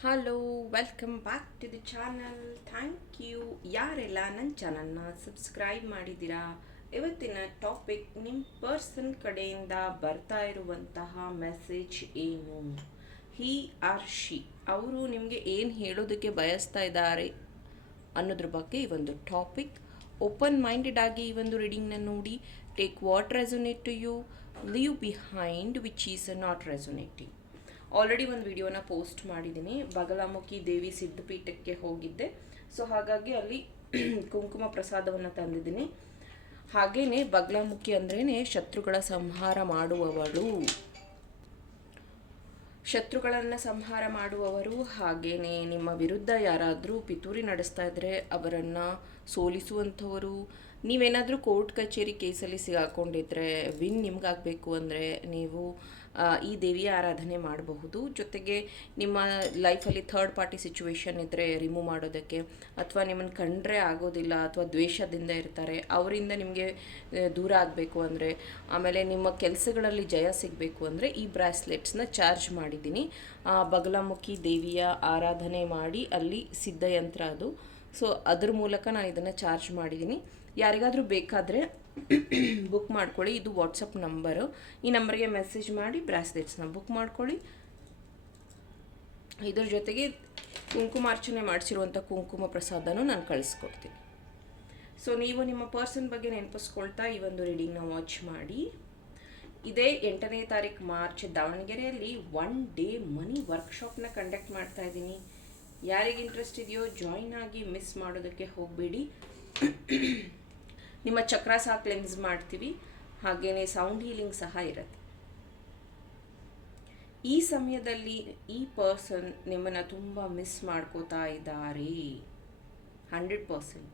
Hello, welcome back to the channel. Thank you ಯಾರೆಲ್ಲ ನನ್ನ ಚಾನಲ್ನ ಸಬ್ಸ್ಕ್ರೈಬ್ ಮಾಡಿದ್ದೀರಾ. ಇವತ್ತಿನ ಟಾಪಿಕ್ ನಿಮ್ಮ ಪರ್ಸನ್ ಕಡೆಯಿಂದ ಬರ್ತಾ ಇರುವಂತಹ ಮೆಸೇಜ್ ಏನು, ಹಿ ಆರ್ ಶಿ ಅವರು ನಿಮಗೆ ಏನು ಹೇಳೋದಕ್ಕೆ ಬಯಸ್ತಾ ಇದ್ದಾರೆ ಅನ್ನೋದ್ರ ಬಗ್ಗೆ ಈ ಒಂದು ಟಾಪಿಕ್. ಓಪನ್ ಮೈಂಡೆಡ್ ಆಗಿ ಈ ಒಂದು ರೀಡಿಂಗ್ನ ನೋಡಿ. Take what resonate to you, leave behind which is not resonating. Already ಒಂದು ವಿಡಿಯೋನ ಪೋಸ್ಟ್ ಮಾಡಿದ್ದೀನಿ. ಬಗಲಾಮುಖಿ ದೇವಿ ಸಿದ್ಧಪೀಠಕ್ಕೆ ಹೋಗಿದ್ದೆ, ಸೊ ಹಾಗಾಗಿ ಅಲ್ಲಿ ಕುಂಕುಮ ಪ್ರಸಾದವನ್ನು ತಂದಿದ್ದೀನಿ. ಹಾಗೇನೆ ಬಗಲಾಮುಖಿ ಅಂದ್ರೇ ಶತ್ರುಗಳ ಸಂಹಾರ ಮಾಡುವವಳು, ಶತ್ರುಗಳನ್ನು ಸಂಹಾರ ಮಾಡುವವರು. ಹಾಗೇನೆ ನಿಮ್ಮ ವಿರುದ್ಧ ಯಾರಾದರೂ ಪಿತೂರಿ ನಡೆಸ್ತಾ ಇದ್ದರೆ ಅವರನ್ನು ಸೋಲಿಸುವಂಥವರು. ನೀವೇನಾದರೂ ಕೋರ್ಟ್ ಕಚೇರಿ ಕೇಸಲ್ಲಿ ಸಿಗಾಕೊಂಡಿದ್ರೆ ವಿನ್ ನಿಮ್ಗಾಗಬೇಕು ಅಂದರೆ ನೀವು ಈ ದೇವಿಯ ಆರಾಧನೆ ಮಾಡಬಹುದು. ಜೊತೆಗೆ ನಿಮ್ಮ ಲೈಫಲ್ಲಿ ಥರ್ಡ್ ಪಾರ್ಟಿ ಸಿಚುವೇಶನ್ ಇದ್ದರೆ ರಿಮೂವ್ ಮಾಡೋದಕ್ಕೆ, ಅಥವಾ ನಿಮ್ಮನ್ನು ಕಂಡ್ರೆ ಆಗೋದಿಲ್ಲ ಅಥವಾ ದ್ವೇಷದಿಂದ ಇರ್ತಾರೆ ಅವರಿಂದ ನಿಮಗೆ ದೂರ ಆಗಬೇಕು ಅಂದರೆ, ಆಮೇಲೆ ನಿಮ್ಮ ಕೆಲಸಗಳಲ್ಲಿ ಜಯ ಸಿಗಬೇಕು ಅಂದರೆ ಈ ಬ್ರಾಸ್ಲೆಟ್ಸ್ನ ಚಾರ್ಜ್ ಮಾಡಿದ್ದೀನಿ. ಬಗಲಾಮುಖಿ ದೇವಿಯ ಆರಾಧನೆ ಮಾಡಿ ಅಲ್ಲಿ ಸಿದ್ಧಯಂತ್ರ ಅದು, ಸೊ ಅದ್ರ ಮೂಲಕ ನಾನು ಇದನ್ನು ಚಾರ್ಜ್ ಮಾಡಿದ್ದೀನಿ. ಯಾರಿಗಾದರೂ ಬೇಕಾದರೆ ಬುಕ್ ಮಾಡ್ಕೊಳ್ಳಿ. ಇದು ವಾಟ್ಸಪ್ ನಂಬರು. ಈ ನಂಬರ್ಗೆ ಮೆಸೇಜ್ ಮಾಡಿ ಬ್ರಾಸ್ಲೆಟ್ಸ್ನ ಬುಕ್ ಮಾಡ್ಕೊಳ್ಳಿ. ಇದರ ಜೊತೆಗೆ ಕುಂಕುಮಾರ್ಚನೆ ಮಾಡಿಸಿರುವಂಥ ಕುಂಕುಮ ಪ್ರಸಾದನೂ ನಾನು ಕಳಿಸ್ಕೊಡ್ತೀನಿ. ಸೊ ನೀವು ನಿಮ್ಮ ಪರ್ಸನ್ ಬಗ್ಗೆ ನೆನಪಿಸ್ಕೊಳ್ತಾ ಈ ಒಂದು ರೀಡಿಂಗ್ನ ವಾಚ್ ಮಾಡಿ. ಇದೇ 8ನೇ ತಾರೀಕು ಮಾರ್ಚ್ ದಾವಣಗೆರೆಯಲ್ಲಿ 1 ಡೇ ಮನಿ ವರ್ಕ್ಶಾಪ್ನ ಕಂಡಕ್ಟ್ ಮಾಡ್ತಾ ಇದ್ದೀನಿ. ಯಾರಿಗೆ ಇಂಟ್ರೆಸ್ಟ್ ಇದೆಯೋ ಜಾಯಿನ್ ಆಗಿ, ಮಿಸ್ ಮಾಡೋದಕ್ಕೆ ಹೋಗಬೇಡಿ. ನಿಮ್ಮ ಚಕ್ರಾಸ ಕ್ಲೆನ್ಸ್ ಮಾಡ್ತೀವಿ, ಹಾಗೆಯೇ ಸೌಂಡ್ ಹೀಲಿಂಗ್ ಸಹ ಇರುತ್ತೆ. ಈ ಸಮಯದಲ್ಲಿ ಈ ಪರ್ಸನ್ ನಿಮ್ಮನ್ನು ತುಂಬ ಮಿಸ್ ಮಾಡ್ಕೋತಾ ಇದ್ದಾರೆ. 100%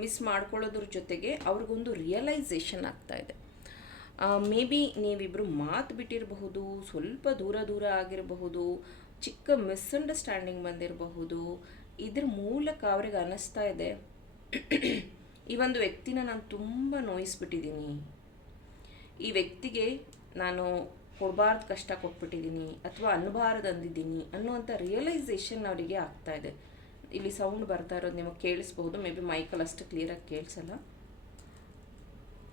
ಮಿಸ್ ಮಾಡ್ಕೊಳ್ಳೋದ್ರ ಜೊತೆಗೆ ಅವ್ರಿಗೊಂದು ರಿಯಲೈಸೇಷನ್ ಆಗ್ತಾ ಇದೆ. ಮೇ ಬಿ ನೀವಿಬ್ಬರು ಮಾತು ಬಿಟ್ಟಿರಬಹುದು, ಸ್ವಲ್ಪ ದೂರ ಆಗಿರಬಹುದು, ಚಿಕ್ಕ ಮಿಸ್ಅಂಡರ್ಸ್ಟ್ಯಾಂಡಿಂಗ್ ಬಂದಿರಬಹುದು. ಇದ್ರ ಮೂಲಕ ಅವ್ರಿಗೆ ಅನ್ನಿಸ್ತಾ ಇದೆ, ಈ ಒಂದು ವ್ಯಕ್ತಿನ ನಾನು ತುಂಬ ನೋಯಿಸ್ಬಿಟ್ಟಿದ್ದೀನಿ, ಈ ವ್ಯಕ್ತಿಗೆ ನಾನು ಕೊಡಬಾರ್ದು ಕಷ್ಟ ಕೊಟ್ಬಿಟ್ಟಿದ್ದೀನಿ ಅಥವಾ ಅನ್ನಬಾರದು ಅಂದಿದ್ದೀನಿ ಅನ್ನುವಂಥ ರಿಯಲೈಸೇಷನ್ ಅವರಿಗೆ ಆಗ್ತಾ ಇದೆ. ಇಲ್ಲಿ ಸೌಂಡ್ ಬರ್ತಾ ಇರೋದು ನಿಮಗೆ ಕೇಳಿಸ್ಬಹುದು, ಮೇ ಬಿ ಮೈಕಲ್ಲಿ ಅಷ್ಟು ಕ್ಲಿಯರಾಗಿ ಕೇಳಿಸಲ್ಲ.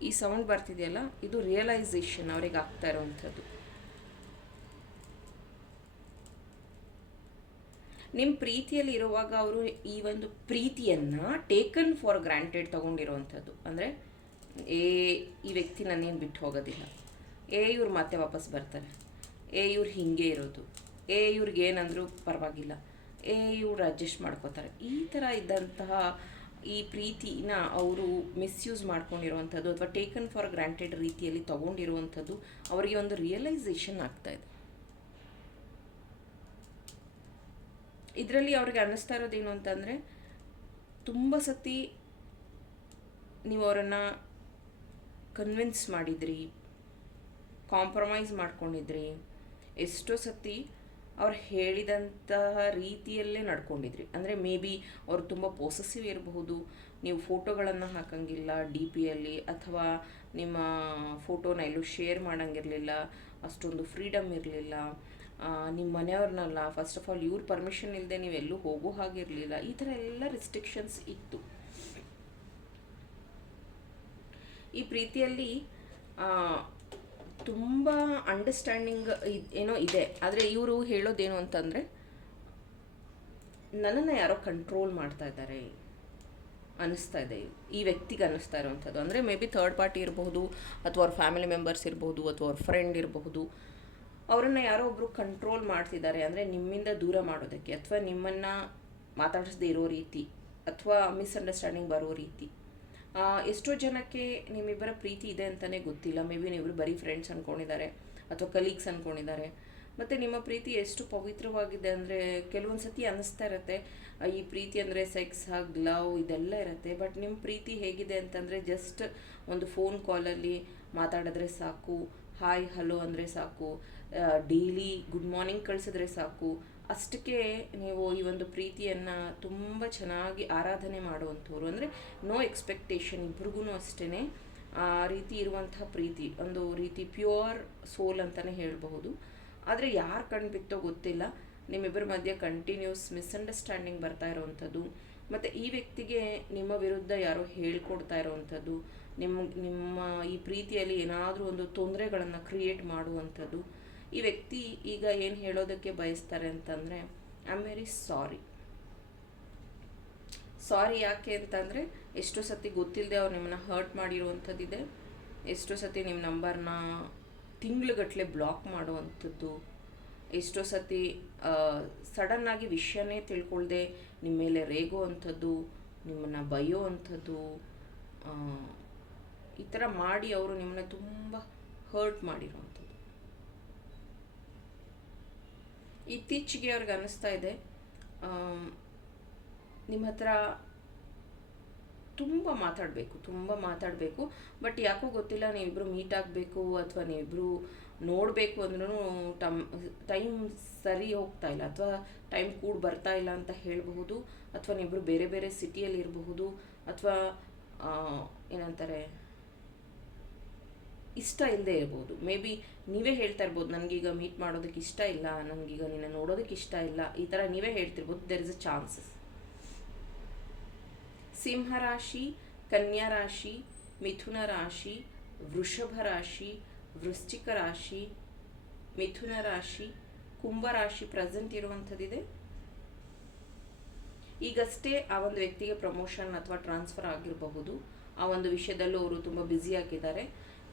ಈ ಸೌಂಡ್ ಬರ್ತಿದೆಯಲ್ಲ, ಇದು ರಿಯಲೈಸೇಷನ್ ಅವ್ರಿಗೆ ಆಗ್ತಾ ಇರೋವಂಥದ್ದು. ನಿಮ್ಮ ಪ್ರೀತಿಯಲ್ಲಿ ಇರುವಾಗ ಅವರು ಈ ಒಂದು ಪ್ರೀತಿಯನ್ನು ಟೇಕನ್ ಫಾರ್ ಗ್ರಾಂಟೆಡ್ ತೊಗೊಂಡಿರೋವಂಥದ್ದು. ಅಂದರೆ ಈ ವ್ಯಕ್ತಿ ನನ್ನೇನು ಬಿಟ್ಟು ಹೋಗೋದಿಲ್ಲ, ಇವ್ರು ಮತ್ತೆ ವಾಪಸ್ ಬರ್ತಾರೆ, ಇವ್ರು ಹೀಗೆ ಇರೋದು, ಇವ್ರಿಗೇನಂದರೂ ಪರವಾಗಿಲ್ಲ, ಇವ್ರು ಅಡ್ಜಸ್ಟ್ ಮಾಡ್ಕೋತಾರೆ. ಈ ಥರ ಇದ್ದಂತಹ ಈ ಪ್ರೀತಿನ ಅವರು ಮಿಸ್ಯೂಸ್ ಮಾಡ್ಕೊಂಡಿರುವಂಥದ್ದು ಅಥವಾ ಟೇಕನ್ ಫಾರ್ ಗ್ರಾಂಟೆಡ್ ರೀತಿಯಲ್ಲಿ ತೊಗೊಂಡಿರುವಂಥದ್ದು ಅವರಿಗೆ ಒಂದು ರಿಯಲೈಸೇಷನ್ ಆಗ್ತಾಯಿದೆ. ಇದರಲ್ಲಿ ಅವ್ರಿಗೆ ಅನ್ನಿಸ್ತಾ ಇರೋದೇನು ಅಂತಂದರೆ, ತುಂಬ ಸತಿ ನೀವು ಅವರನ್ನು ಕನ್ವಿನ್ಸ್ ಮಾಡಿದ್ರಿ, ಕಾಂಪ್ರಮೈಸ್ ಮಾಡ್ಕೊಂಡಿದ್ರಿ, ಎಷ್ಟೋ ಸತಿ ಅವ್ರು ಹೇಳಿದಂತಹ ರೀತಿಯಲ್ಲೇ ನಡ್ಕೊಂಡಿದ್ರಿ. ಅಂದರೆ ಮೇ ಬಿ ಅವರು ತುಂಬ ಪೊಸೆಸಿವ್ ಇರಬಹುದು, ನೀವು ಫೋಟೋಗಳನ್ನು ಹಾಕಂಗಿಲ್ಲ DPಯಲ್ಲಿ, ಅಥವಾ ನಿಮ್ಮ ಫೋಟೋನ ಎಲ್ಲೂ ಶೇರ್ ಮಾಡೋಂಗಿರಲಿಲ್ಲ, ಅಷ್ಟೊಂದು ಫ್ರೀಡಮ್ ಇರಲಿಲ್ಲ. ನಿಮ್ಮ ಮನೆಯವ್ರನ್ನಲ್ಲ, ಫಸ್ಟ್ ಆಫ್ ಆಲ್ ಇವ್ರ ಪರ್ಮಿಷನ್ ಇಲ್ಲದೆ ನೀವೆಲ್ಲೂ ಹೋಗೋ ಹಾಗಿರಲಿಲ್ಲ. ಈ ಥರ ಎಲ್ಲ ರಿಸ್ಟ್ರಿಕ್ಷನ್ಸ್ ಇತ್ತು. ಈ ಪ್ರೀತಿಯಲ್ಲಿ ತುಂಬ ಅಂಡರ್ಸ್ಟ್ಯಾಂಡಿಂಗ್ ಏನೋ ಇದೆ. ಆದರೆ ಇವರು ಹೇಳೋದೇನು ಅಂತಂದರೆ, ನನ್ನನ್ನು ಯಾರೋ ಕಂಟ್ರೋಲ್ ಮಾಡ್ತಾ ಇದ್ದಾರೆ ಅನ್ನಿಸ್ತಾ ಇದೆ ಈ ವ್ಯಕ್ತಿಗೆ ಅನ್ನಿಸ್ತಾ ಇರೋವಂಥದ್ದು. ಅಂದರೆ ಮೇ ಬಿ ಥರ್ಡ್ ಪಾರ್ಟಿ ಇರಬಹುದು, ಅಥವಾ ಅವ್ರ ಫ್ಯಾಮಿಲಿ ಮೆಂಬರ್ಸ್ ಇರಬಹುದು, ಅಥವಾ ಅವ್ರ ಫ್ರೆಂಡ್ ಇರಬಹುದು. ಅವರನ್ನು ಯಾರೋ ಒಬ್ಬರು ಕಂಟ್ರೋಲ್ ಮಾಡ್ತಿದ್ದಾರೆ, ಅಂದರೆ ನಿಮ್ಮಿಂದ ದೂರ ಮಾಡೋದಕ್ಕೆ, ಅಥವಾ ನಿಮ್ಮನ್ನು ಮಾತಾಡಿಸದೇ ಇರೋ ರೀತಿ, ಅಥವಾ ಮಿಸ್ಅಂಡರ್ಸ್ಟ್ಯಾಂಡಿಂಗ್ ಬರೋ ರೀತಿ. ಎಷ್ಟೋ ಜನಕ್ಕೆ ನಿಮ್ಮಿಬ್ಬರ ಪ್ರೀತಿ ಇದೆ ಅಂತಲೇ ಗೊತ್ತಿಲ್ಲ. ಮೇ ಬಿ ನೀವಿಬ್ಬರು ಬರೀ ಫ್ರೆಂಡ್ಸ್ ಅಂದ್ಕೊಂಡಿದ್ದಾರೆ ಅಥವಾ ಕಲೀಗ್ಸ್ ಅಂದ್ಕೊಂಡಿದ್ದಾರೆ. ಮತ್ತು ನಿಮ್ಮ ಪ್ರೀತಿ ಎಷ್ಟು ಪವಿತ್ರವಾಗಿದೆ ಅಂದರೆ, ಕೆಲವೊಂದು ಸತಿ ಅನ್ನಿಸ್ತಾ ಇರುತ್ತೆ ಈ ಪ್ರೀತಿ ಅಂದರೆ ಸೆಕ್ಸ್, ಹಗ್, ಲವ್ ಇದೆಲ್ಲ ಇರುತ್ತೆ. ಬಟ್ ನಿಮ್ಮ ಪ್ರೀತಿ ಹೇಗಿದೆ ಅಂತಂದರೆ, ಜಸ್ಟ್ ಒಂದು ಫೋನ್ ಕಾಲಲ್ಲಿ ಮಾತಾಡಿದ್ರೆ ಸಾಕು, ಹಾಯ್ ಹಲೋ ಅಂದರೆ ಸಾಕು, ಡೈಲಿ ಗುಡ್ ಮಾರ್ನಿಂಗ್ ಕಳಿಸಿದ್ರೆ ಸಾಕು, ಅಷ್ಟಕ್ಕೆ ನೀವು ಈ ಒಂದು ಪ್ರೀತಿಯನ್ನು ತುಂಬ ಚೆನ್ನಾಗಿ ಆರಾಧನೆ ಮಾಡುವಂಥವ್ರು. ಅಂದರೆ ನೋ ಎಕ್ಸ್ಪೆಕ್ಟೇಷನ್, ಇಬ್ರಿಗೂ ಅಷ್ಟೇ ಆ ರೀತಿ ಇರುವಂಥ ಪ್ರೀತಿ, ಒಂದು ರೀತಿ ಪ್ಯೂರ್ ಸೋಲ್ ಅಂತಲೇ ಹೇಳಬಹುದು. ಆದರೆ ಯಾರು ಕಣ್ಣು ಬಿತ್ತೋ ಗೊತ್ತಿಲ್ಲ, ನಿಮ್ಮಿಬ್ಬರ ಮಧ್ಯೆ ಕಂಟಿನ್ಯೂಸ್ ಮಿಸ್ಅಂಡರ್ಸ್ಟ್ಯಾಂಡಿಂಗ್ ಬರ್ತಾ ಇರೋವಂಥದ್ದು. ಮತ್ತು ಈ ವ್ಯಕ್ತಿಗೆ ನಿಮ್ಮ ವಿರುದ್ಧ ಯಾರೋ ಹೇಳ್ಕೊಡ್ತಾ ಇರೋವಂಥದ್ದು, ನಿಮ್ಮ ಈ ಪ್ರೀತಿಯಲ್ಲಿ ಏನಾದರೂ ಒಂದು ತೊಂದರೆಗಳನ್ನು ಕ್ರಿಯೇಟ್ ಮಾಡುವಂಥದ್ದು. ಈ ವ್ಯಕ್ತಿ ಈಗ ಏನು ಹೇಳೋದಕ್ಕೆ ಬಯಸ್ತಾರೆ ಅಂತಂದರೆ, ಐ ಆಮ್ ವೆರಿ ಸಾರಿ. ಸಾರಿ ಯಾಕೆ ಅಂತಂದರೆ, ಎಷ್ಟೋ ಸತಿ ಗೊತ್ತಿಲ್ಲದೆ ಅವ್ರು ನಿಮ್ಮನ್ನ ಹರ್ಟ್ ಮಾಡಿರುವಂಥದ್ದಿದೆ. ಎಷ್ಟೋ ಸತಿ ನಿಮ್ಮ ನಂಬರ್ನ ತಿಂಗ್ಳುಗಟ್ಟಲೆ ಬ್ಲಾಕ್ ಮಾಡುವಂಥದ್ದು. ಎಷ್ಟೋ ಸತಿ ಸಡನ್ನಾಗಿ ವಿಷಯನೇ ತಿಳ್ಕೊಳ್ದೆ ನಿಮ್ಮ ಮೇಲೆ ರೇಗುವಂಥದ್ದು, ನಿಮ್ಮನ್ನು ಬೈಯೋ ಅಂಥದ್ದು, ಈ ಥರ ಮಾಡಿ ಅವರು ನಿಮ್ಮನ್ನ ತುಂಬ ಹರ್ಟ್ ಮಾಡಿರುವಂಥದ್ದು. ಇತ್ತೀಚೆಗೆ ಅವ್ರಿಗೆ ಅನ್ನಿಸ್ತಾ ಇದೆ ನಿಮ್ಮ ಹತ್ರ ತುಂಬ ಮಾತಾಡಬೇಕು, ಬಟ್ ಯಾಕೋ ಗೊತ್ತಿಲ್ಲ, ನೀವಿಬ್ಬರು ಮೀಟ್ ಆಗಬೇಕು ಅಥವಾ ನೀವಿಬ್ಬರು ನೋಡಬೇಕು ಅಂದ್ರೂ ಟೈಮ್ ಸರಿ ಹೋಗ್ತಾ ಇಲ್ಲ, ಅಥವಾ ಟೈಮ್ ಕೂಡ ಬರ್ತಾ ಇಲ್ಲ ಅಂತ ಹೇಳಬಹುದು. ಅಥವಾ ನೀವಿಬ್ಬರು ಬೇರೆ ಬೇರೆ ಸಿಟಿಯಲ್ಲಿ ಇರಬಹುದು, ಅಥವಾ ಏನಂತಾರೆ ಇಷ್ಟ ಇಲ್ಲದೆ ಇರ್ಬೋದು. ಮೇ ಬಿ ನೀವೇ ಹೇಳ್ತಾ ಇರ್ಬೋದು, ನನಗೀಗ ಮೀಟ್ ಮಾಡೋದಕ್ಕೆ ಇಷ್ಟ ಇಲ್ಲ, ನನಗೀಗ ನಿನ್ನ ನೋಡೋದಕ್ಕೆ ಇಷ್ಟ ಇಲ್ಲ, ಈ ಥರ ನೀವೇ ಹೇಳ್ತಿರ್ಬೋದು. There is a chances. ಸಿಂಹ ರಾಶಿ, ಕನ್ಯಾ ರಾಶಿ, ಮಿಥುನ ರಾಶಿ, ವೃಷಭ ರಾಶಿ, ವೃಶ್ಚಿಕ ರಾಶಿ, ಮಿಥುನ ರಾಶಿ, ಕುಂಭ ರಾಶಿ ಪ್ರೆಸೆಂಟ್ ಇರುವಂಥದ್ದಿದೆ. ಈಗಷ್ಟೇ ಆ ಒಂದು ವ್ಯಕ್ತಿಗೆ ಪ್ರಮೋಷನ್ ಅಥವಾ ಟ್ರಾನ್ಸ್ಫರ್ ಆಗಿರಬಹುದು. ಆ ಒಂದು ವಿಷಯದಲ್ಲೂ ಅವರು ತುಂಬ ಬ್ಯುಸಿ ಆಗಿದ್ದಾರೆ.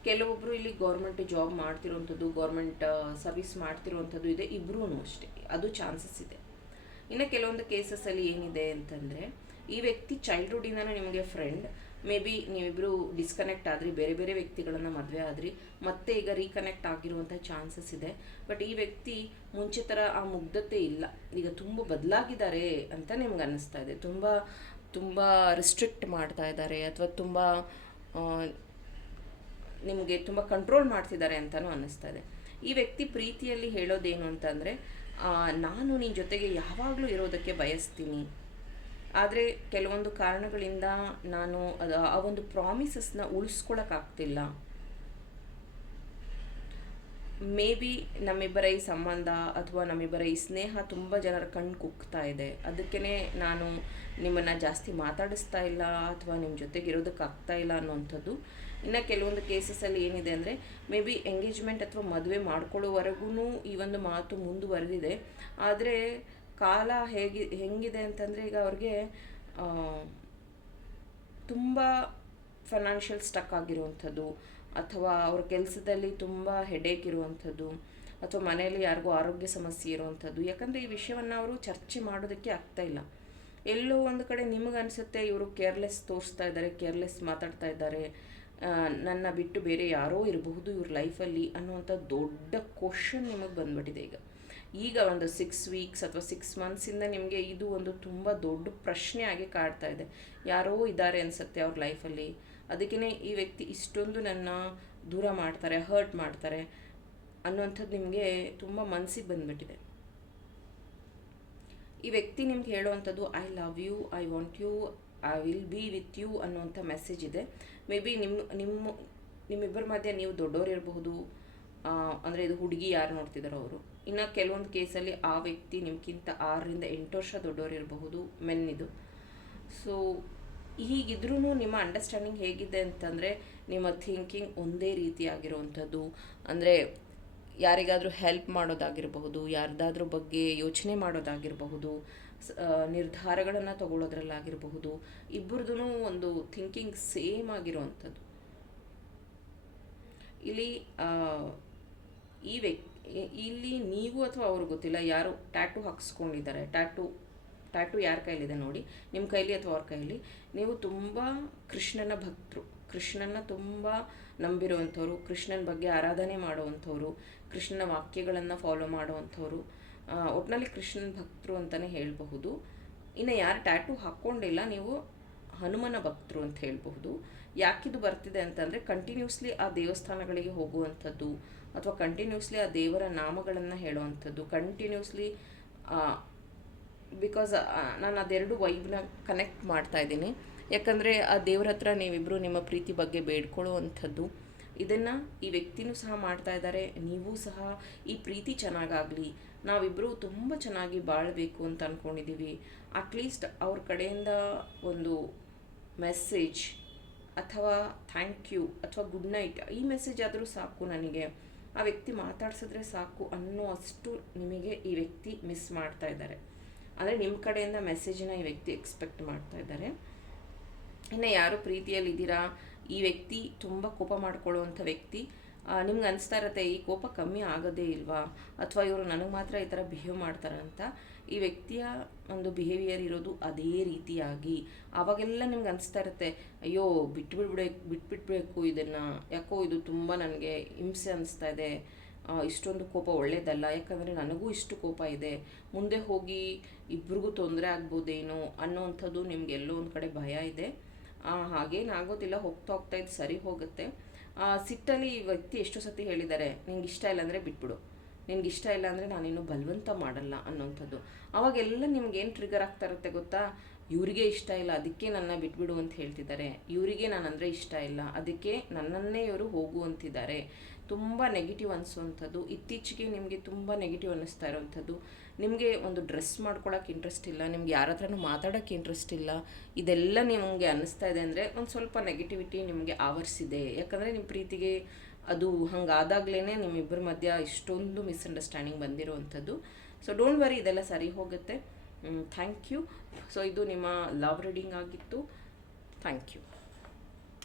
ಕೆಲವೊಬ್ಬರು ಇಲ್ಲಿ ಗೌರ್ಮೆಂಟ್ ಜಾಬ್ ಮಾಡ್ತಿರೋವಂಥದ್ದು, ಗೌರ್ಮೆಂಟ್ ಸರ್ವಿಸ್ ಮಾಡ್ತಿರೋವಂಥದ್ದು ಇದೆ. ಇಬ್ಬರೂ ಅಷ್ಟೇ, ಅದು ಚಾನ್ಸಸ್ ಇದೆ. ಇನ್ನು ಕೆಲವೊಂದು ಕೇಸಸ್ಸಲ್ಲಿ ಏನಿದೆ ಅಂತಂದರೆ, ಈ ವ್ಯಕ್ತಿ ಚೈಲ್ಡ್ಹುಡ್ಡಿಂದನೂ ನಿಮಗೆ ಫ್ರೆಂಡ್. ಮೇ ಬಿ ನೀವಿಬ್ಬರು ಡಿಸ್ಕನೆಕ್ಟ್ ಆದ್ರಿ, ಬೇರೆ ಬೇರೆ ವ್ಯಕ್ತಿಗಳನ್ನು ಮದುವೆ ಆದ್ರಿ, ಮತ್ತೆ ಈಗ ರೀಕನೆಕ್ಟ್ ಆಗಿರುವಂಥ ಚಾನ್ಸಸ್ ಇದೆ. ಬಟ್ ಈ ವ್ಯಕ್ತಿ ಮುಂಚೆ ಥರ ಆ ಮುಗ್ಧತೆ ಇಲ್ಲ, ಈಗ ತುಂಬ ಬದಲಾಗಿದ್ದಾರೆ ಅಂತ ನಿಮ್ಗೆ ಅನ್ನಿಸ್ತಾ ಇದೆ. ತುಂಬ ರಿಸ್ಟ್ರಿಕ್ಟ್ ಮಾಡ್ತಾ ಇದ್ದಾರೆ, ಅಥವಾ ತುಂಬ ನಿಮಗೆ ತುಂಬ ಕಂಟ್ರೋಲ್ ಮಾಡ್ತಿದ್ದಾರೆ ಅಂತಲೂ ಅನ್ನಿಸ್ತಾ ಇದೆ. ಈ ವ್ಯಕ್ತಿ ಪ್ರೀತಿಯಲ್ಲಿ ಹೇಳೋದೇನು ಅಂತಂದರೆ, ನಾನು ನಿನ್ನ ಜೊತೆಗೆ ಯಾವಾಗಲೂ ಇರೋದಕ್ಕೆ ಬಯಸ್ತೀನಿ, ಆದರೆ ಕೆಲವೊಂದು ಕಾರಣಗಳಿಂದ ನಾನು ಆ ಒಂದು ಪ್ರಾಮಿಸಸ್ನ ಉಳಿಸ್ಕೊಳಕ್ಕಾಗ್ತಿಲ್ಲ. ಮೇ ಬಿ ನಮ್ಮಿಬ್ಬರ ಈ ಸಂಬಂಧ ಅಥವಾ ನಮ್ಮಿಬ್ಬರ ಈ ಸ್ನೇಹ ತುಂಬ ಜನರ ಕಣ್ಣು ಕುಗ್ತಾ ಇದೆ, ಅದಕ್ಕೇ ನಾನು ನಿಮ್ಮನ್ನು ಜಾಸ್ತಿ ಮಾತಾಡಿಸ್ತಾ ಇಲ್ಲ ಅಥವಾ ನಿಮ್ಮ ಜೊತೆಗೆ ಇರೋದಕ್ಕಾಗ್ತಾ ಇಲ್ಲ ಅನ್ನೋವಂಥದ್ದು. ಇನ್ನು ಕೆಲವೊಂದು ಕೇಸಸಲ್ಲಿ ಏನಿದೆ ಅಂದರೆ, ಮೇ ಬಿ ಎಂಗೇಜ್ಮೆಂಟ್ ಅಥವಾ ಮದುವೆ ಮಾಡ್ಕೊಳ್ಳೋವರೆಗೂ ಈ ಒಂದು ಮಾತು ಮುಂದುವರೆದಿದೆ. ಆದರೆ ಕಾಲ ಹೆಂಗಿದೆ ಅಂತಂದರೆ, ಈಗ ಅವ್ರಿಗೆ ತುಂಬ ಫೈನಾನ್ಷಿಯಲ್ ಸ್ಟಕ್ ಆಗಿರುವಂಥದ್ದು, ಅಥವಾ ಅವ್ರ ಕೆಲಸದಲ್ಲಿ ತುಂಬ ಹೆಡೇಕ್ ಇರುವಂಥದ್ದು, ಅಥವಾ ಮನೆಯಲ್ಲಿ ಯಾರಿಗೂ ಆರೋಗ್ಯ ಸಮಸ್ಯೆ ಇರುವಂಥದ್ದು. ಯಾಕಂದರೆ ಈ ವಿಷಯವನ್ನು ಅವರು ಚರ್ಚೆ ಮಾಡೋದಕ್ಕೆ ಆಗ್ತಾ ಇಲ್ಲ. ಎಲ್ಲೋ ಒಂದು ಕಡೆ ನಿಮಗೆ ಅನಿಸುತ್ತೆ ಇವರು ಕೇರ್ಲೆಸ್ ತೋರಿಸ್ತಾ ಇದ್ದಾರೆ, ಕೇರ್ಲೆಸ್ ಮಾತಾಡ್ತಾ ಇದ್ದಾರೆ, ನನ್ನ ಬಿಟ್ಟು ಬೇರೆ ಯಾರೋ ಇರಬಹುದು ಇವ್ರ ಲೈಫಲ್ಲಿ ಅನ್ನುವಂಥ ದೊಡ್ಡ ಕ್ವಶನ್ ನಿಮಗೆ ಬಂದ್ಬಿಟ್ಟಿದೆ. ಈಗ ಒಂದು 6 ವೀಕ್ಸ್ ಅಥವಾ 6 ಮಂತ್ಸಿಂದ ನಿಮಗೆ ಇದು ಒಂದು ತುಂಬ ದೊಡ್ಡ ಪ್ರಶ್ನೆ ಆಗಿ ಕಾಡ್ತಾ ಇದೆ. ಯಾರೋ ಇದ್ದಾರೆ ಅನಿಸುತ್ತೆ ಅವ್ರ ಲೈಫಲ್ಲಿ, ಅದಕ್ಕೇ ಈ ವ್ಯಕ್ತಿ ಇಷ್ಟೊಂದು ನನ್ನ ದೂರ ಮಾಡ್ತಾರೆ, ಹರ್ಟ್ ಮಾಡ್ತಾರೆ ಅನ್ನುವಂಥದ್ದು ನಿಮಗೆ ತುಂಬ ಮನಸ್ಸಿಗೆ ಬಂದುಬಿಟ್ಟಿದೆ. ಈ ವ್ಯಕ್ತಿ ನಿಮ್ಗೆ ಹೇಳುವಂಥದ್ದು I love you, I want you, I will be with you ಅನ್ನುವಂಥ ಮೆಸೇಜ್ ಇದೆ. ಮೇ ಬಿ ನಿಮ್ಮಿಬ್ಬರ ಮಧ್ಯೆ ನೀವು ದೊಡ್ಡವರು ಇರಬಹುದು, ಅಂದರೆ ಇದು ಹುಡುಗಿ ಯಾರು ನೋಡ್ತಿದ್ದಾರೋ ಅವರು. ಇನ್ನು ಕೆಲವೊಂದು ಕೇಸಲ್ಲಿ ಆ ವ್ಯಕ್ತಿ ನಿಮ್ಗಿಂತ 6ರಿಂದ 8 ವರ್ಷ ದೊಡ್ಡವರು ಇರಬಹುದು, ಮೆನ್ ಇದು. ಸೊ ಹೀಗಿದ್ರೂ ನಿಮ್ಮ ಅಂಡರ್ಸ್ಟ್ಯಾಂಡಿಂಗ್ ಹೇಗಿದೆ ಅಂತಂದರೆ, ನಿಮ್ಮ ಥಿಂಕಿಂಗ್ ಒಂದೇ ರೀತಿಯಾಗಿರುವಂಥದ್ದು. ಅಂದರೆ ಯಾರಿಗಾದರೂ ಹೆಲ್ಪ್ ಮಾಡೋದಾಗಿರಬಹುದು, ಯಾರ್ದಾದ್ರೂ ಬಗ್ಗೆ ಯೋಚನೆ ಮಾಡೋದಾಗಿರಬಹುದು, ನಿರ್ಧಾರಗಳನ್ನು ತಗೊಳ್ಳೋದ್ರಲ್ಲಾಗಿರಬಹುದು, ಇಬ್ಬರದೂ ಒಂದು ಥಿಂಕಿಂಗ್ ಸೇಮ್ ಆಗಿರುವಂಥದ್ದು. ಇಲ್ಲಿ ಇಲ್ಲಿ ನೀವು ಅಥವಾ ಅವ್ರಿಗೆ ಗೊತ್ತಿಲ್ಲ ಯಾರು ಟ್ಯಾಟೂ ಹಾಕ್ಸ್ಕೊಂಡಿದ್ದಾರೆ. ಟ್ಯಾಟೂ ಯಾರ ಕೈಲಿದೆ ನೋಡಿ, ನಿಮ್ಮ ಕೈಲಿ ಅಥವಾ ಅವ್ರ ಕೈಲಿ. ನೀವು ತುಂಬ ಕೃಷ್ಣನ ಭಕ್ತರು, ಕೃಷ್ಣನ ತುಂಬ ನಂಬಿರುವಂಥವ್ರು, ಕೃಷ್ಣನ ಬಗ್ಗೆ ಆರಾಧನೆ ಮಾಡುವಂಥವ್ರು, ಕೃಷ್ಣನ ವಾಕ್ಯಗಳನ್ನು ಫಾಲೋ ಮಾಡುವಂಥವ್ರು, ಒಟ್ಟಿನಲ್ಲಿ ಕೃಷ್ಣನ ಭಕ್ತರು ಅಂತಲೇ ಹೇಳಬಹುದು. ಇನ್ನು ಯಾರು ಟ್ಯಾಟೂ ಹಾಕ್ಕೊಂಡಿಲ್ಲ, ನೀವು ಹನುಮನ ಭಕ್ತರು ಅಂತ ಹೇಳಬಹುದು. ಯಾಕಿದು ಬರ್ತಿದೆ ಅಂತಂದರೆ, ಕಂಟಿನ್ಯೂಸ್ಲಿ ಆ ದೇವಸ್ಥಾನಗಳಿಗೆ ಹೋಗುವಂಥದ್ದು, ಅಥವಾ ಕಂಟಿನ್ಯೂಸ್ಲಿ ಆ ದೇವರ ನಾಮಗಳನ್ನು ಹೇಳುವಂಥದ್ದು, ಕಂಟಿನ್ಯೂಸ್ಲಿ ಬಿಕಾಸ್ ನಾನು ಅದೆರಡು ವೈಬ್ನ ಕನೆಕ್ಟ್ ಮಾಡ್ತಾ ಇದ್ದೀನಿ. ಯಾಕಂದರೆ ಆ ದೇವರ ಹತ್ರ ನೀವಿಬ್ಬರು ನಿಮ್ಮ ಪ್ರೀತಿ ಬಗ್ಗೆ ಬೇಡ್ಕೊಳ್ಳುವಂಥದ್ದು, ಇದನ್ನು ಈ ವ್ಯಕ್ತಿನೂ ಸಹ ಮಾಡ್ತಾ ಇದ್ದಾರೆ. ನೀವು ಸಹ ಈ ಪ್ರೀತಿ ಚೆನ್ನಾಗಾಗಲಿ, ನಾವಿಬ್ಬರು ತುಂಬ ಚೆನ್ನಾಗಿ ಬಾಳಬೇಕು ಅಂತ ಅಂದ್ಕೊಂಡಿದ್ದೀವಿ. ಅಟ್ಲೀಸ್ಟ್ ಅವ್ರ ಕಡೆಯಿಂದ ಒಂದು ಮೆಸೇಜ್ ಅಥವಾ ಥ್ಯಾಂಕ್ ಯು ಅಥವಾ ಗುಡ್ ನೈಟ್ ಈ ಮೆಸೇಜ್ ಆದರೂ ಸಾಕು, ನನಗೆ ಆ ವ್ಯಕ್ತಿ ಮಾತಾಡ್ಸಿದ್ರೆ ಸಾಕು ಅನ್ನೋ ಅಷ್ಟು ನಿಮಗೆ ಈ ವ್ಯಕ್ತಿ ಮಿಸ್ ಮಾಡ್ತಾ ಇದ್ದಾರೆ. ಅಂದರೆ ನಿಮ್ಮ ಕಡೆಯಿಂದ ಮೆಸೇಜನ್ನ ಈ ವ್ಯಕ್ತಿ ಎಕ್ಸ್ಪೆಕ್ಟ್ ಮಾಡ್ತಾ ಇದ್ದಾರೆ. ಇನ್ನು ಯಾರು ಪ್ರೀತಿಯಲ್ಲಿದ್ದೀರಾ, ಈ ವ್ಯಕ್ತಿ ತುಂಬ ಕೋಪ ಮಾಡ್ಕೊಳ್ಳೋವಂಥ ವ್ಯಕ್ತಿ, ನಿಮ್ಗೆ ಅನಿಸ್ತಾ ಇರುತ್ತೆ ಈ ಕೋಪ ಕಮ್ಮಿ ಆಗೋದೇ ಇಲ್ವಾ, ಅಥವಾ ಇವರು ನನಗೆ ಮಾತ್ರ ಈ ಥರ ಬಿಹೇವ್ ಮಾಡ್ತಾರಂತ. ಈ ವ್ಯಕ್ತಿಯ ಒಂದು ಬಿಹೇವಿಯರ್ ಇರೋದು ಅದೇ ರೀತಿಯಾಗಿ. ಆವಾಗೆಲ್ಲ ನಿಮ್ಗೆ ಅನಿಸ್ತಾ ಇರುತ್ತೆ ಅಯ್ಯೋ ಬಿಟ್ಬಿಡ್ಬೇಕು ಇದನ್ನು, ಯಾಕೋ ಇದು ತುಂಬ ನನಗೆ ಹಿಂಸೆ ಅನಿಸ್ತಾ ಇದೆ, ಇಷ್ಟೊಂದು ಕೋಪ ಒಳ್ಳೇದಲ್ಲ, ಯಾಕಂದರೆ ನನಗೂ ಇಷ್ಟು ಕೋಪ ಇದೆ, ಮುಂದೆ ಹೋಗಿ ಇಬ್ರಿಗೂ ತೊಂದರೆ ಆಗ್ಬೋದೇನೋ ಅನ್ನೋವಂಥದ್ದು ನಿಮ್ಗೆ ಎಲ್ಲೋ ಒಂದು ಕಡೆ ಭಯ ಇದೆ. ಹಾಗೇನಾಗೋದಿಲ್ಲ, ಹೋಗ್ತಾ ಇದು ಸರಿ ಹೋಗುತ್ತೆ. ಸಿಟ್ಟಲ್ಲಿ ಈ ವ್ಯಕ್ತಿ ಎಷ್ಟು ಸತಿ ಹೇಳಿದ್ದಾರೆ, ನಿಂಗೆ ಇಷ್ಟ ಇಲ್ಲ ಅಂದರೆ ಬಿಟ್ಬಿಡು, ನಿನ್ಗೆ ಇಷ್ಟ ಇಲ್ಲ ಅಂದರೆ ನಾನಿನ್ನು ಬಲವಂತ ಮಾಡಲ್ಲ ಅನ್ನೋಂಥದ್ದು. ಅವಾಗೆಲ್ಲ ನಿಮ್ಗೇನು ಟ್ರಿಗರ್ ಆಗ್ತಾ ಇರುತ್ತೆ ಗೊತ್ತಾ, ಇವರಿಗೆ ಇಷ್ಟ ಇಲ್ಲ ಅದಕ್ಕೆ ನನ್ನ ಬಿಟ್ಬಿಡು ಅಂತ ಹೇಳ್ತಿದ್ದಾರೆ, ಇವರಿಗೆ ನಾನಂದರೆ ಇಷ್ಟ ಇಲ್ಲ ಅದಕ್ಕೆ ನನ್ನನ್ನೇ ಇವರು ಹೋಗು ಅಂತಿದ್ದಾರೆ. ತುಂಬ ನೆಗೆಟಿವ್ ಅನಿಸುವಂಥದ್ದು. ಇತ್ತೀಚೆಗೆ ನಿಮಗೆ ತುಂಬ ನೆಗೆಟಿವ್ ಅನ್ನಿಸ್ತಾ ಇರೋವಂಥದ್ದು. ನಿಮಗೆ ಒಂದು ಡ್ರೆಸ್ ಮಾಡ್ಕೊಳ್ಳೋಕೆ ಇಂಟ್ರೆಸ್ಟ್ ಇಲ್ಲ, ನಿಮ್ಗೆ ಯಾರ ಹತ್ರನೂ ಮಾತಾಡೋಕ್ಕೆ ಇಂಟ್ರೆಸ್ಟ್ ಇಲ್ಲ, ಇದೆಲ್ಲ ನಿಮಗೆ ಅನ್ನಿಸ್ತಾ ಇದೆ ಅಂದರೆ ಒಂದು ಸ್ವಲ್ಪ ನೆಗೆಟಿವಿಟಿ ನಿಮಗೆ ಆವರಿಸಿದೆ. ಯಾಕಂದರೆ ನಿಮ್ಮ ಪ್ರೀತಿಗೆ ಅದು ಹಂಗಾದಾಗಲೇ ನಿಮ್ಮಿಬ್ಬರ ಮಧ್ಯ ಇಷ್ಟೊಂದು ಮಿಸ್ಅಂಡರ್ಸ್ಟ್ಯಾಂಡಿಂಗ್ ಬಂದಿರೋವಂಥದ್ದು. ಸೊ ಡೋಂಟ್ ವರಿ, ಇದೆಲ್ಲ ಸರಿ ಹೋಗುತ್ತೆ. Thank you. ಸೊ ಇದು ನಿಮ್ಮ ಲವ್ ರೀಡಿಂಗ್ ಆಗಿತ್ತು. Thank you.